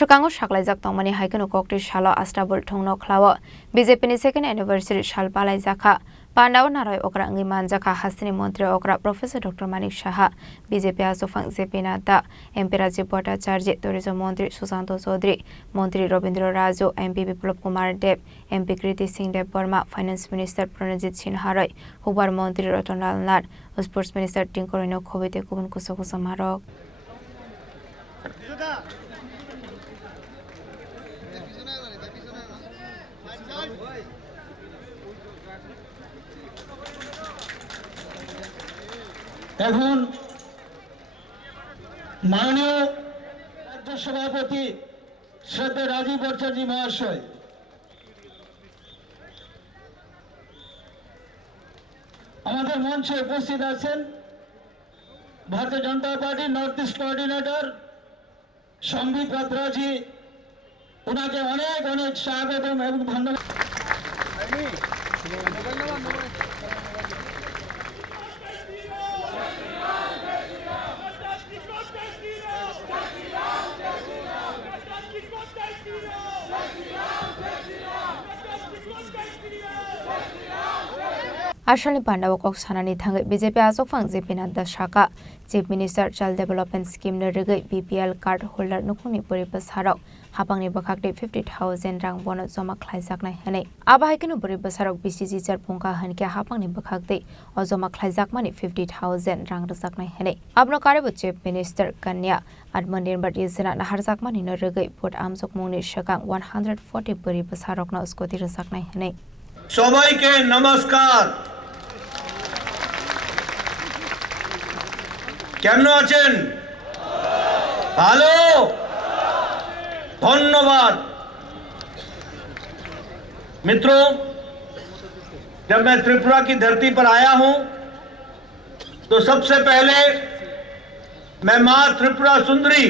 Shukango Shaklajak Tongmani Haikano Kokti Shala Astabul Tongno Klawa, BJP ni second anniversary Shal Balai Zaka, Pandaw Naroy Okra Ngiman Zaka Hasini Montri Okra Professor Dr. Manik Shaha, BJP Asofang Zepinata, MP Raji Pota Charji, Tourism Montri Susanto Sodri, Montri Robindro Rajo, MP Biplop Kumar Deb, MP Kriti Singh Deb Burma, Finance Minister Pranajit Sin Haroy, Hubar Montri Rotonal Nat, Sports Minister Tinkorino Kovite Kubun Kusoko Samarok. এখন মাননীয় রাজ্য সভাপতি শ্রদ্ধেয় রাজীব ভট্টাচার্য মহাশয় আমাদের মঞ্চে উপস্থিত আছেন ভারতীয় জনতা পার্টি নর্থ ইস্ট কোঅর্ডিনেটর সম্বিত পাত্রাজি ওনাকে অনেক অনেক স্বাগত এবং ধন্যবাদ। Ashali Pandaw Kok Sanani Thang BJP Asofang Zepinata Shaka, Chief Minister Child Development Scheme Nerege BPL card holder Nukuni Puripas Harok, Hapangni Bakakti 50,000 rang bonus Zoma Klaisak na Hene. Abahikinu Puripas Harok BCC Punka Hanke Hapangni Bakakti, Ozoma Klaisak money 50,000 rang Rasak na Hene. Abno Karibu Chief Minister Kanya, Admanir But Isana Harzak money Nerege Port Amsok Muni Shakang 140 Puripas Harok na Skoti Rasak na Hene. সবাইকে নমস্কার কেমন আছেন ভালো धन्यवाद मित्रों जब मैं त्रिपुरा की धरती पर आया हूं तो सबसे पहले मैं मां त्रिपुरा सुंदरी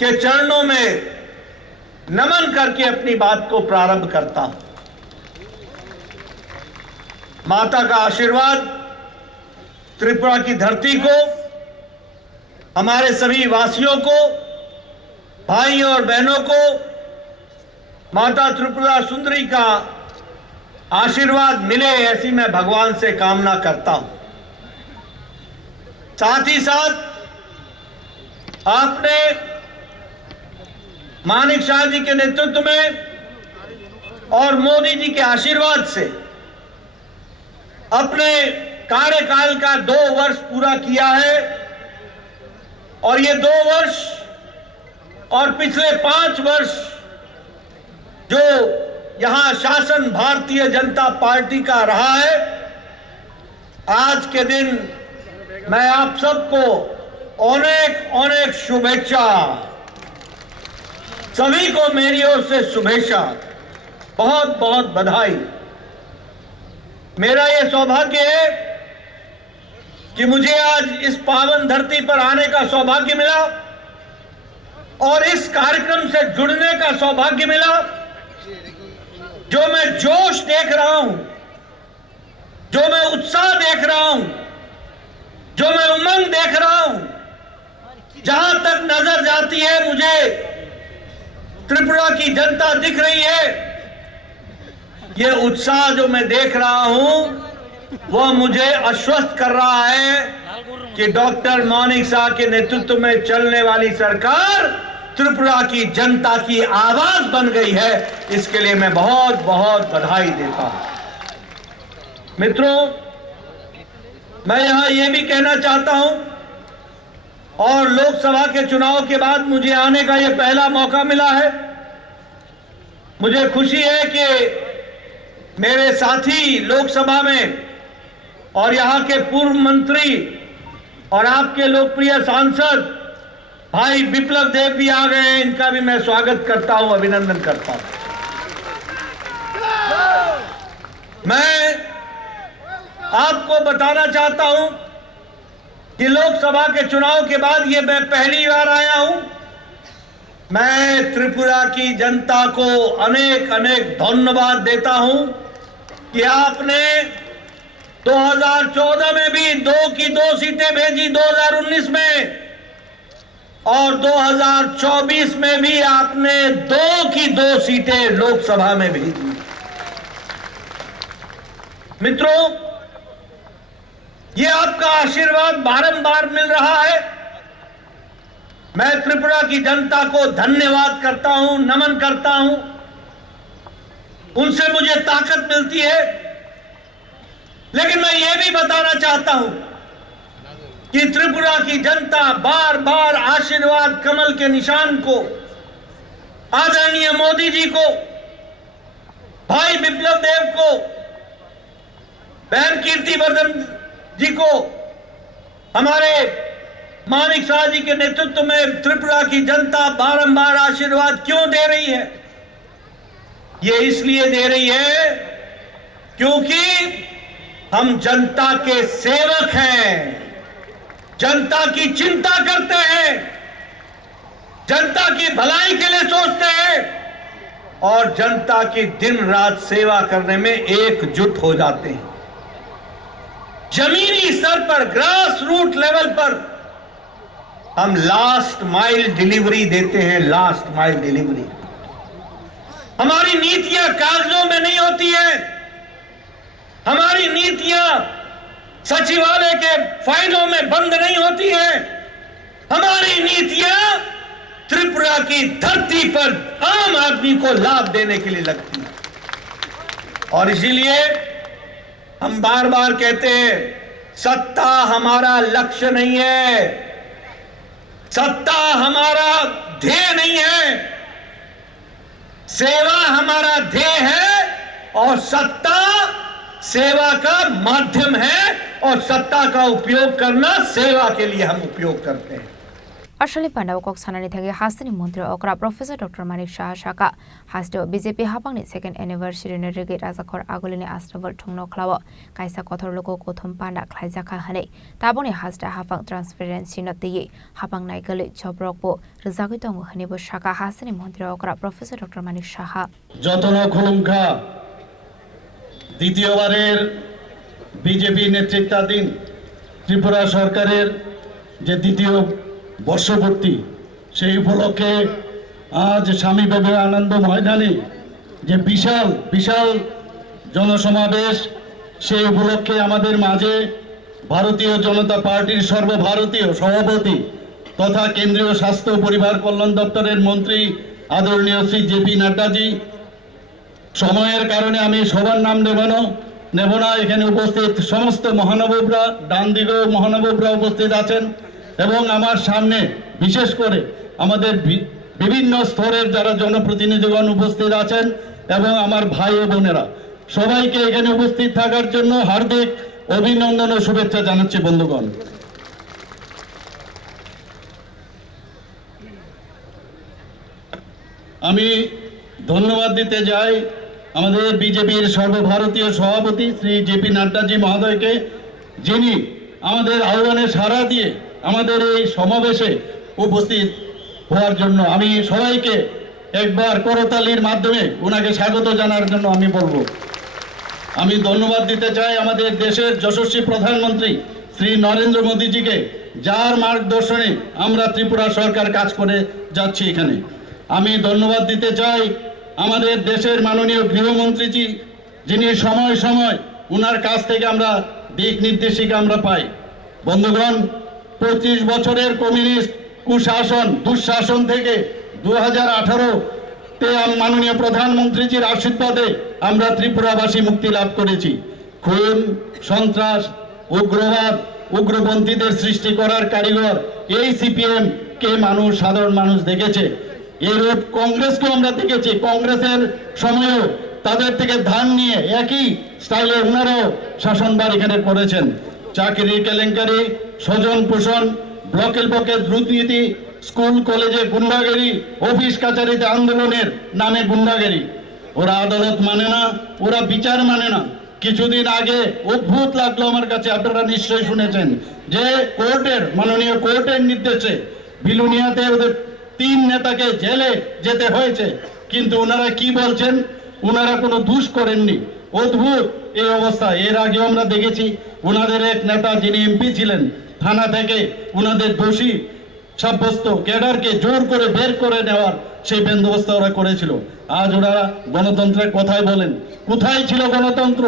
के चरणों में नमन करके अपनी बात को प्रारंभ करता हूं। माता का आशीर्वाद त्रिपुरा की धरती को, हमारे सभी वासियों को, भाइयों और बहनों को माता त्रिपुरा सुंदरी का आशीर्वाद मिले ऐसी मैं भगवान से कामना करता हूं। साथ ही साथ आपने मानिक शाह जी के नेतृत्व में और मोदी जी के आशीर्वाद से अपने कार्यकाल का 2 वर्ष पूरा किया है और ये 2 वर्ष और पिछले 5 वर्ष जो यहां शासन भारतीय जनता पार्टी का रहा है, आज के दिन मैं आप सबको अनेक अनेक शुभेच्छा, सभी को मेरी ओर से शुभेच्छा, बहुत बहुत बधाई। मेरा ये सौभाग्य है कि मुझे आज इस पावन धरती पर आने का सौभाग्य मिला और इस कार्यक्रम से जुड़ने का सौभाग्य मिला। जो मैं जोश देख रहा हूं, जो मैं उत्साह देख रहा हूं, जो मैं उमंग देख रहा हूं, जहां तक नजर जाती है मुझे त्रिपुरा की जनता दिख रही है। ये उत्साह जो मैं देख रहा हूं वह मुझे आश्वस्त कर रहा है कि डॉक्टर मानिक शाह के नेतृत्व में चलने वाली सरकार त्रिपुरा की जनता की आवाज बन गई है। इसके लिए मैं बहुत बहुत बधाई देता हूं। मित्रों, मैं यहां यह भी कहना चाहता हूं और लोकसभा के चुनाव के बाद मुझे आने का यह पहला मौका मिला है। मुझे खुशी है कि मेरे साथी लोकसभा में और यहां के पूर्व मंत्री और आपके लोकप्रिय सांसद भाई बिप्लब देव भी आ गए हैं। इनका भी मैं स्वागत करता हूं, अभिनंदन करता हूं। मैं आपको बताना चाहता हूं कि लोकसभा के चुनाव के बाद ये मैं पहली बार आया हूं। मैं त्रिपुरा की जनता को अनेक अनेक धन्यवाद देता हूं कि आपने 2014 में भी 2 की 2 सीटें भेजी, 2019 में, और 2024 में भी आपने 2 की 2 सीटें लोकसभा में भेजी। मित्रों, ये आपका आशीर्वाद बारंबार मिल रहा है। मैं त्रिपुरा की जनता को धन्यवाद करता हूं, नमन करता हूं। उनसे मुझे ताकत मिलती है। लेकिन मैं यह भी बताना चाहता हूं कि त्रिपुरा की जनता बार बार आशीर्वाद कमल के निशान को, आदरणीय मोदी जी को, भाई बिप्लब देव को, बहन कीर्तिवर्धन जी को, हमारे मानिक शाह जी के नेतृत्व में त्रिपुरा की जनता बारंबार आशीर्वाद क्यों दे रही है? ये इसलिए दे रही है क्योंकि हम जनता के सेवक हैं, जनता की चिंता करते हैं, जनता की भलाई के लिए सोचते हैं और जनता की दिन रात सेवा करने में एकजुट हो जाते हैं। जमीनी स्तर पर, ग्रास रूट लेवल पर हम लास्ट माइल डिलीवरी देते हैं। लास्ट माइल डिलीवरी हमारी नीतियां कागजों में नहीं होती है। हमारी नीतियां सचिवालय के फाइलों में बंद नहीं होती है। हमारी नीतियां त्रिपुरा की धरती पर आम आदमी को लाभ देने के लिए लगती है। और इसीलिए हम बार बार कहते हैं, सत्ता हमारा लक्ष्य नहीं है, सत्ता हमारा ध्येय नहीं है, सेवा हमारा ध्येय है और सत्ता सेवा का माध्यम है और सत्ता का उपयोग करना सेवा के लिए हम उपयोग करते हैं। Ashley Pandau kok sanani thagi hastani mantri okra Professor Dr. Manik Shah Shaka hasto BJP hapangni second anniversary ne rege rajakhor agolini astraval thungno khlawo kaisa kothor loko kothom panda khlaijaka hane taboni hasta hapang transparency no tiye hapang naikale chobrokbo rizagoi tong hane bo Shaka hastani mantri okra Professor Dr. Manik Shah যতন খুলুমখা দ্বিতীয়বারের BJP নেতৃত্বাধীন ত্রিপুরা সরকারের যে দ্বিতীয় বর্ষপূর্তি সেই উপলক্ষে আজ স্বামী বিবেকানন্দ ময়দানে যে বিশাল জনসমাবেশ সেই উপলক্ষে আমাদের মাঝে ভারতীয় জনতা পার্টির সর্বভারতীয় সভাপতি তথা কেন্দ্রীয় স্বাস্থ্য ও পরিবার কল্যাণ দপ্তরের মন্ত্রী আদরণীয় শ্রী জেপি নাড্ডাজি সময়ের কারণে আমি সবার নাম নেব না এখানে উপস্থিত সমস্ত মহানববরা ডান দিকেও মহানববরা উপস্থিত আছেন এবং আমার সামনে বিশেষ করে আমাদের বিভিন্ন স্তরের যারা জনপ্রতিনিধিগণ উপস্থিত আছেন এবং আমার ভাই ও বোনেরা সবাইকে এখানে উপস্থিত থাকার জন্য হার্দিক অভিনন্দন ও শুভেচ্ছা জানাচ্ছি বন্ধুগণ। আমি ধন্যবাদ দিতে যাই আমাদের বিজেপির সর্বভারতীয় সভাপতি শ্রী জেপি নাড্ডাজি মহোদয়কে, যিনি আমাদের আহ্বানে সাড়া দিয়ে আমাদের এই সমাবেশে উপস্থিত হওয়ার জন্য আমি সবাইকে একবার করতালির মাধ্যমে ওনাকে স্বাগত জানার জন্য আমি বলবো। আমি ধন্যবাদ দিতে চাই আমাদের দেশের যশস্বী প্রধানমন্ত্রী শ্রী নরেন্দ্র মোদীজিকে, যার মার্গদর্শনে আমরা ত্রিপুরা সরকার কাজ করে যাচ্ছি এখানে। আমি ধন্যবাদ দিতে চাই আমাদের দেশের মাননীয় গৃহমন্ত্রীজি, যিনি সময় সময় ওনার কাছ থেকে আমরা দিক নির্দেশিকা আমরা পাই। বন্ধুগণ, 25 বছরের কমিউনিস্ট কুশাসন দুঃশাসন থেকে 2018-তে মাননীয় প্রধানমন্ত্রীজির আশীর্বাদে আমরা ত্রিপুরাবাসী মুক্তি লাভ করেছি। খুন, সন্ত্রাস, উগ্রবাদ, উগ্রপন্থীদের সৃষ্টি করার কারিগর এই সিপিএম কে সাধারণ মানুষ দেখেছে। এরূপ কংগ্রেসকেও আমরা দেখেছি। কংগ্রেসের সময়ও তাদের থেকে ধান নিয়ে একই স্টাইলে ওনারাও শাসনভার এখানে করেছেন। চাকরি কেলেঙ্কারি, স্বজন পোষণ, ব্লকের দুর্নীতি, স্কুল কলেজে গুন্ডাগিরি, অফিস কাছারিতে আন্দোলনের নামে গুন্ডাগিরি। ওরা আদালত মানে না, ওরা বিচার মানে না। কিছুদিন আগে অদ্ভুত লাগলো আমার কাছে, আপনারা নিশ্চয়ই শুনেছেন যে মাননীয় কোর্টের নির্দেশে বিলুনিয়াতে ওদের 3 নেতাকে জেলে যেতে হয়েছে। কিন্তু ওনারা কি বলছেন, ওনারা কোনো দোষ করেননি। অদ্ভুত এই অবস্থা। এর আগেও আমরা দেখেছি ওনাদের এক নেতা যিনি এমপি ছিলেন, থানা থেকে ওনাদের দোষী সাব্যস্ত ক্যাডারকে জোর করে বের করে নেওয়ার সেই বন্দোবস্ত ওরা করেছিল। আজ ওরা গণতন্ত্রের কথাই বলেন, কোথায় ছিল গণতন্ত্র?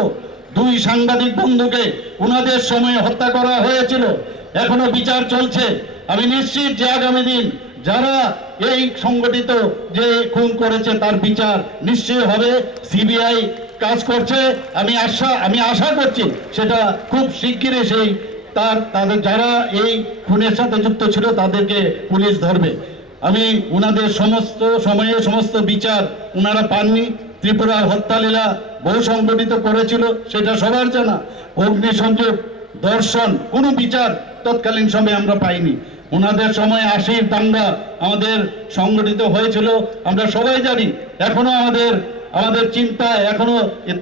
2 সাংবাদিক বন্ধুকে ওনাদের সময়ে হত্যা করা হয়েছিল, এখনো বিচার চলছে। আমি নিশ্চিত যে আগামী দিন যারা এই সংগঠিত যে খুন করেছে তার বিচার নিশ্চয়ই হবে। সিবিআই কাজ করছে, আমি আশা করছি সেটা খুব শিগগিরই সেই তাদের যারা এই খুনের সাথে যুক্ত ছিল তাদেরকে পুলিশ ধরবে। আমি ওনাদের সমস্ত সময়ে সমস্ত বিচার ওনারা পাননি। ত্রিপুরার হত্যালীলা বহু সংগঠিত করেছিল, সেটা সবার জানা। অগ্নিসংযোগ, ধর্ষণ, কোনো বিচার তৎকালীন সময়ে আমরা পাইনি। ওনাদের সময় 80 দাঙ্গা আমাদের সংগঠিত হয়েছিল, আমরা সবাই জানি। এখনো আমাদের চিন্তায় এখনো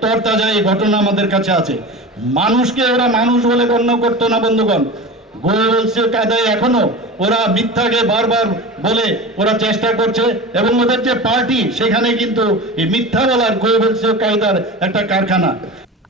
তরতাজা এই ঘটনা আমাদের কাছে আছে। মানুষকে ওরা মানুষ বলে গণ্য করতো না বন্ধুগণ। গোয়েবলসীয় কায়দায় এখনো ওরা মিথ্যাকে বারবার বলে ওরা চেষ্টা করছে, এবং ওদের যে পার্টি সেখানে কিন্তু এই মিথ্যা বলার গোয়েবলসীয় কায়দার একটা কারখানা।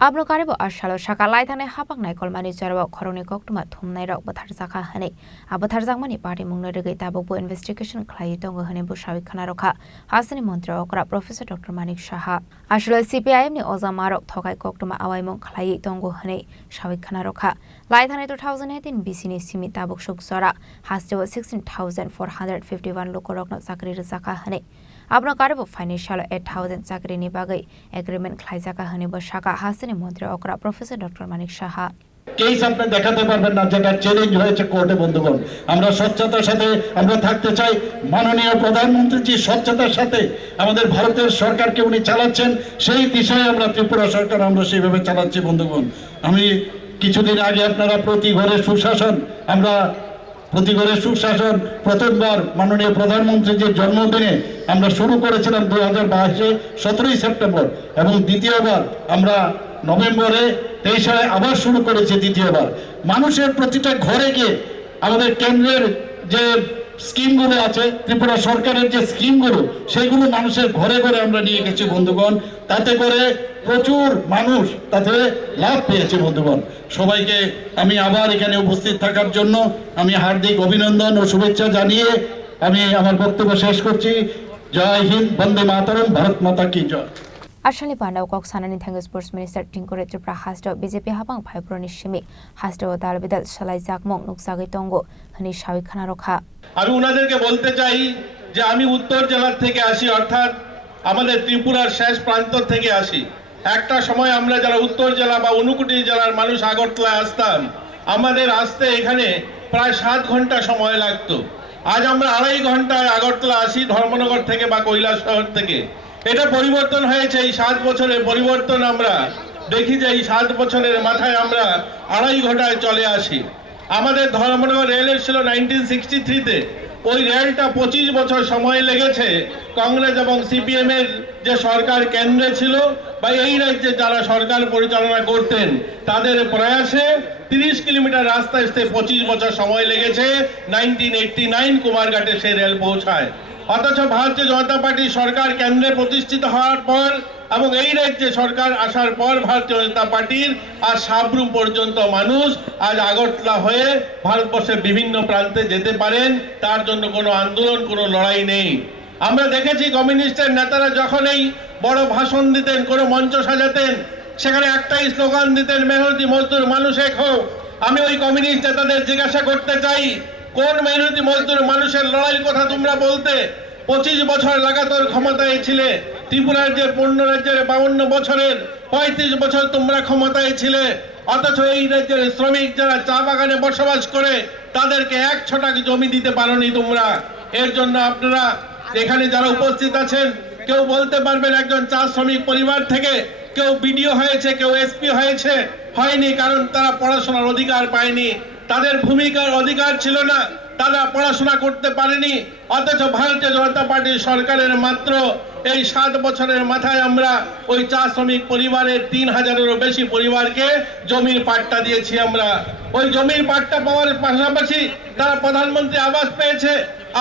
Abro karibo ashalo shaka laithane hapak nai kolmani jarwa khoroni koktuma thumnai rok bathar jaka hane abathar jakmani party mungna regai tabokbo investigation khlai tongo hane bu shawik khana rokha hasani mantra okra professor dr manik shaha ashalo cpim ni ozamarok thokai koktuma awaimong khlai tongo hane shawik khana rokha laithane 2018 bc ni simi tabok shuk sora hasdewa 16451 lokorokno sakri jaka hane abro karibo financial 8000 sakri ni bagai agreement khlai jaka hane bo shaka hasani মন্ত্রী অকরা professor doctor Manik Saha case আপনি দেখাতে পারবেন না যেটা challenge হয়েছে কোর্টে বন্ধুগণ। আমরা স্বচ্ছতার সাথে আমরা থাকতে চাই। মাননীয় প্রধানমন্ত্রী জি স্বচ্ছতার সাথে আমাদের ভারতের সরকারকে উনি চালাচ্ছেন, সেই দিশায় আমরা ত্রিপুরা সরকার আমরা সেইভাবে চালাচ্ছি বন্ধুগণ। আমি কিছুদিন আগে আপনারা প্রতি ঘরে সুশাসন প্রথমবার মাননীয় প্রধানমন্ত্রীর জন্মদিনে আমরা শুরু করেছিলাম 2022 17ই সেপ্টেম্বর, এবং দ্বিতীয়বার আমরা নভেম্বরে 23 আবার শুরু করেছি দ্বিতীয়বার। মানুষের প্রতিটা ঘরে গিয়ে আমাদের কেন্দ্রের যে স্কিমগুলো আছে, ত্রিপুরা সরকারের যে স্কিমগুলো, সেইগুলো মানুষের ঘরে ঘরে আমরা নিয়ে গেছি বন্ধুগণ। তাতে করে প্রচুর মানুষ তাতে লাভ পেয়েছে বন্ধুগণ। সবাইকে আমি আবার এখানে উপস্থিত থাকার জন্য আমি হার্দিক অভিনন্দন ও শুভেচ্ছা জানিয়ে আমি আমার বক্তব্য শেষ করছি। জয় হিন্দ, বন্দে মাতরম, ভারত মাতা কি জয়। Ashali Pandau Kok Sanani Thangu Sports Minister Tinkore Tripura Hasdo BJP Hapang Phaiproni Shimi Hasdo Dal Bidal Shalai Jakmong Nuksagi Tongo Hani Shawik Khana Rokha আমি ওনাদেরকে বলতে চাই যে আমি উত্তর জেলা থেকে আসি, অর্থাৎ আমাদের ত্রিপুরার শেষ প্রান্ত থেকে আসি। একটা সময় আমরা যারা উত্তর জেলা বা ঊনকোটি জেলার মানুষ আগরতলায় আসতাম, আমাদের আসতে এখানে প্রায় 7 ঘন্টা সময় লাগতো। আজ আমরা 2.5 ঘন্টায় আগরতলা আসি ধর্মনগর থেকে বা কৈলাসহর থেকে। এটা পরিবর্তন হয়েছে। এই 7 বছরের পরিবর্তন আমরা দেখি যে এই 7 বছরের মাথায় আমরা 2.5 ঘন্টায় চলে আসি। আমাদের ধর্মনগর রেল ছিল 1963-তে, ওই রেলটা 25 বছর সময় লেগেছে। কংগ্রেস এবং সিপিএম এর যে সরকার কেন্দ্রে ছিল বা এই রাজ্যে যারা সরকার পরিচালনা করতেন, তাদের প্রয়াসে 30 কিলোমিটার রাস্তা আসতে 25 বছর সময় লেগেছে। 1989 কুমারঘাটে সেই রেল পৌঁছায়। অথচ ভারতীয় জনতা পার্টি সরকার কেন্দ্রে প্রতিষ্ঠিত হওয়ার পর এবং এই রাজ্যে সরকার আসার পর ভারতীয় জনতা পার্টির আর সাবরুম পর্যন্ত মানুষ আজ আগরতলা হয়ে ভারতবর্ষের বিভিন্ন প্রান্তে যেতে পারেন। তার জন্য কোনো আন্দোলন, কোনো লড়াই নেই। আমরা দেখেছি কমিউনিস্টের নেতারা যখন এই বড় ভাষণ দিতেন, কোনো মঞ্চ সাজাতেন, সেখানে একটাই স্লোগান দিতেন, মেহনতি মজদুর মানুষ এক হোক। আমি ওই কমিউনিস্ট নেতাদের জিজ্ঞাসা করতে চাই, কোন মেহনতি মজদুর মানুষের লড়াইয়ের কথা তোমরা বলতে? 25 বছর লাগাতার ক্ষমতায় ছিলে। ত্রিপুরার যে পূর্ণ রাজ্যের 52 বছরের 35 বছর তোমরা ক্ষমতায় ছিলে। অথচ এই রাজ্যের শ্রমিক যারা চা বাগানে বসবাস করে, তাদেরকে 1 ছটাক জমি দিতে পারোনি তোমরা। এর জন্য আপনারা এখানে যারা উপস্থিত আছেন, কেউ বলতে পারবেন একজন চা শ্রমিক পরিবার থেকে কেউ বিডিও হয়েছে, কেউ এসপি হয়েছে? হয়নি, কারণ তারা পড়াশোনার অধিকার পায়নি, তাদের ভূমিকার অধিকার ছিল না, তারা পড়াশোনা করতে পারেনি। অথচ ভারতীয় জনতা পার্টির সরকারের মাত্র এই 7 বছরের মাথায় আমরা ওই চা শ্রমিক পরিবারের 3000-এরও বেশি পরিবারকে জমির পাট্টা দিয়েছি। আমরা ওই জমির পাট্টা পাওয়ার পাশাপাশি তারা প্রধানমন্ত্রী আবাস পেয়েছে।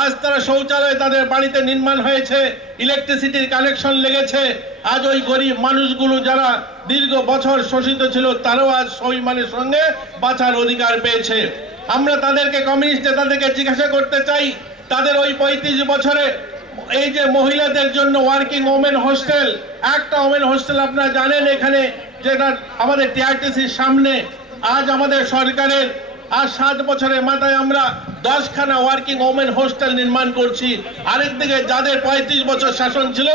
আজ তারা শৌচালয় তাদের বাড়িতে নির্মাণ হয়েছে, ইলেকট্রিসিটির কানেকশন লেগেছে। আজ ওই গরিব মানুষগুলো যারা দীর্ঘ বছর শোষিত ছিল, তারাও আজ সম্মানের সঙ্গে বাঁচার অধিকার পেয়েছে। আমরা তাদেরকে কমিউনিস্ট নেতাদেরকে জিজ্ঞাসা করতে চাই, তাদের ওই 35 বছরে এই যে মহিলাদের জন্য ওয়ার্কিং ওমেন হোস্টেল, একটা ওমেন হোস্টেল আপনারা জানেন এখানে যেটা আমাদের টিআরটিসির সামনে, আজ আমাদের সরকারের আজ 7 বছরের মাথায় আমরা 10খানা ওয়ার্কিং ওমেন হোস্টেল নির্মাণ করছি। আরেকদিকে যাদের 35 বছর শাসন ছিল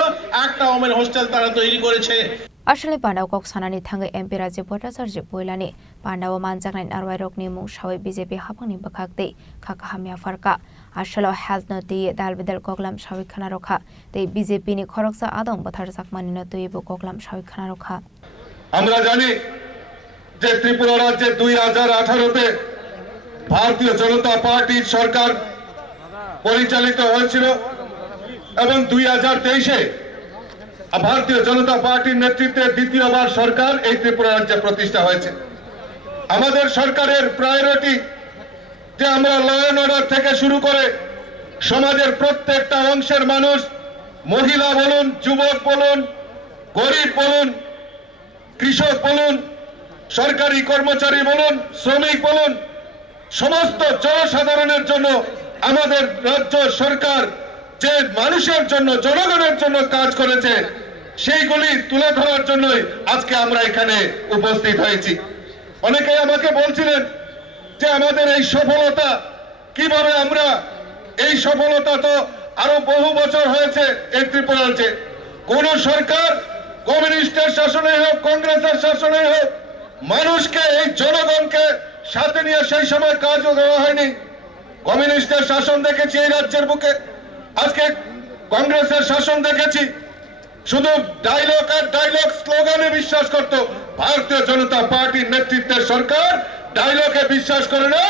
একটা ওমেন হোস্টেল তারা তৈরি করেছে। Ashalni Pandau kok sanani thangai MP Raji Bhattacharya Boilani Pandau manjaknai narwai rokni mungshawi BJP hapangni bakhakte khakahamya farka Ashalo health no ti dalbidal koklam shawi khana rokha te BJP ni khoroksa adong bathar sakmani no tuibo koklam shawi khana rokha আমরা জানি যে ত্রিপুরা রাজ্যে 2018-তে ভারতীয় জনতা পার্টির সরকার পরিচালিত হয়েছিল এবং 2023-এ ভারতীয় জনতা পার্টির নেতৃত্বে দ্বিতীয়বার সরকার এই ত্রিপুরা রাজ্যে প্রতিষ্ঠা হয়েছে। আমাদের সরকারের প্রায়োরিটি যে আমরা ল এন্ড অর্ডার থেকে শুরু করে সমাজের প্রত্যেকটা অংশের মানুষ, মহিলা বলুন, যুবক বলুন, গরিব বলুন, কৃষক বলুন, সরকারি কর্মচারী বলুন, শ্রমিক বলুন, সমস্ত জনসাধারণের জন্য আমাদের রাজ্য সরকার যে মানুষের জন্য, জনগণের জন্য কাজ করেছে সেইগুলি তুলে ধরার জন্যই আজকে আমরা এখানে উপস্থিত হয়েছি। অনেকেই আমাকে বলছিলেন যে আমাদের এই সফলতা কিভাবে, আমরা এই সফলতা তো আরো বহু বছর হয়েছে এই ত্রিপুরা রাজ্যে। কোন সরকার কমিউনিস্টের শাসনে হোক, কংগ্রেসের শাসনে হোক, মানুষকে, এই জনগণকে সাথে নিয়ে সেই সময় কাজও দেওয়া হয়নি। কমিউনিস্টের শাসন দেখেছি এই রাজ্যের বুকে, আজকে কংগ্রেসের শাসন দেখেছি। শুধু ডায়লগ আর ডায়লগ স্লোগানে বিশ্বাস করত। ভারতীয় জনতা পার্টির নেতৃত্বের সরকার ডায়লগে বিশ্বাস করে না,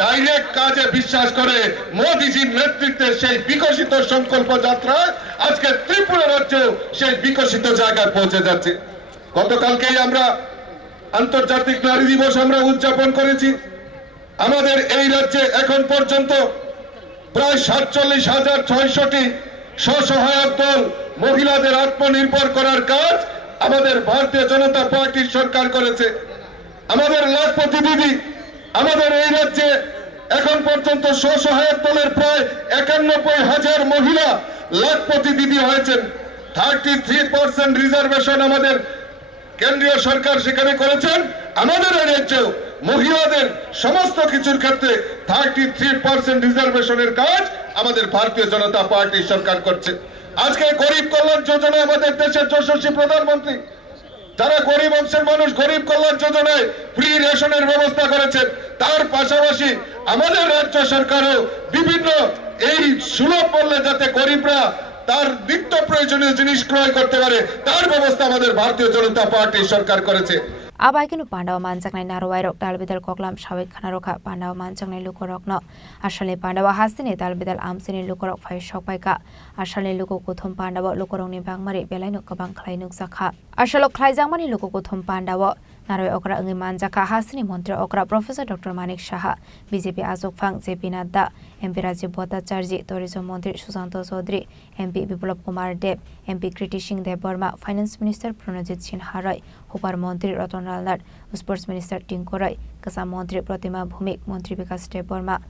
ডাইরেক্ট কাজে বিশ্বাস করে। মোদিজির নেতৃত্বে সেই বিকশিত সংকল্প যাত্রা আজকে ত্রিপুরা রাজ্য সেই বিকশিত জায়গায় পৌঁছে যাচ্ছে। গতকালকেই আমরা আন্তর্জাতিক নারী দিবস আমরা উদযাপন করেছি। আমাদের এই রাজ্যে এখন পর্যন্ত প্রায় 47,600টি স্বসহায়ক দল মহিলাদের আত্মনির্ভর করার কাজ আমাদের ভারতীয় জনতা পার্টির সরকার করেছে। আমাদের লাখপতি দিদি, আমাদের এই রাজ্যে এখন পর্যন্ত স্বসহায়ক দলের প্রায় 91,000 মহিলা লাখপতি দিদি হয়েছেন। 33% রিজার্ভেশন আমাদের কেন্দ্রীয় সরকার সেখানে করেছেন। আমাদের এই রাজ্যেও মহিলাদের সমস্ত কিছুর ক্ষেত্রে 33% রিজার্ভেশনের কাজ আমাদের ভারতীয় জনতা পার্টি সরকার করছে। আজকে গরিব কল্যাণ যোজনা আমাদের দেশের যশস্বী প্রধানমন্ত্রী, যারা গরিব অংশের মানুষ, গরিব কল্যাণ যোজনায় ফ্রি রেশনের ব্যবস্থা করেছেন। তার পাশাপাশি আমাদের রাজ্য সরকারও বিভিন্ন এই সুলভ মূল্যে যাতে গরিবরা তার নিত্য প্রয়োজনীয় জিনিস ক্রয় করতে পারে তার ব্যবস্থা আমাদের ভারতীয় জনতা পার্টি সরকার করেছে। Abaikinu Pandau manjaknai narwai rok dalbidal koklam shawi khana rokha Pandau manjaknai lukorok no Ashalni Pandau hasini dalbidal amsini lukorok phai shokpaika Ashalni luko kuthum Pandau lukorokni bangmari belainu kabang khlai nukjakha Ashalok khlaijangmani luko kuthum Pandau narwai okra angi manjaka hasini mantri okra Professor Dr. Manik Saha, BJP Azokphang JP Nadda, MP Raji Bhattacharya, Tourism Mantri Susanto Chaudhary, MP Biplab Kumar Deb, MP Kriti Singh Debbarma, Finance Minister Pranajit Sinha Roy, Upar Mantri Ratan Lalnar, Sports Minister Tinku Roy, Kasa Mantri Pratima Bhumik, Mantri Vikas Debbarma,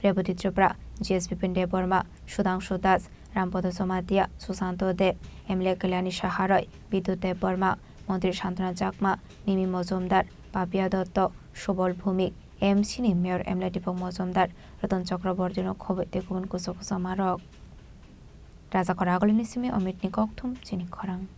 Rebati Tripura, GS Bipin Debbarma, Sudhanshu Das, Rampada Somatia, Susanto Deb, MLA Kalyani Saha Roy, Bidut Debbarma, Mantri Shantana Jakma, Mimi Mozumdar, Papia Dotto, Shobol Bhumik, MC ni Mayor MLA Dipok Mozumdar, Ratan Chakraborty no Khoboi Tekun Kusok Samarok. Raja Koragoli Nisimi Omit Nikok Thum Chini Korang.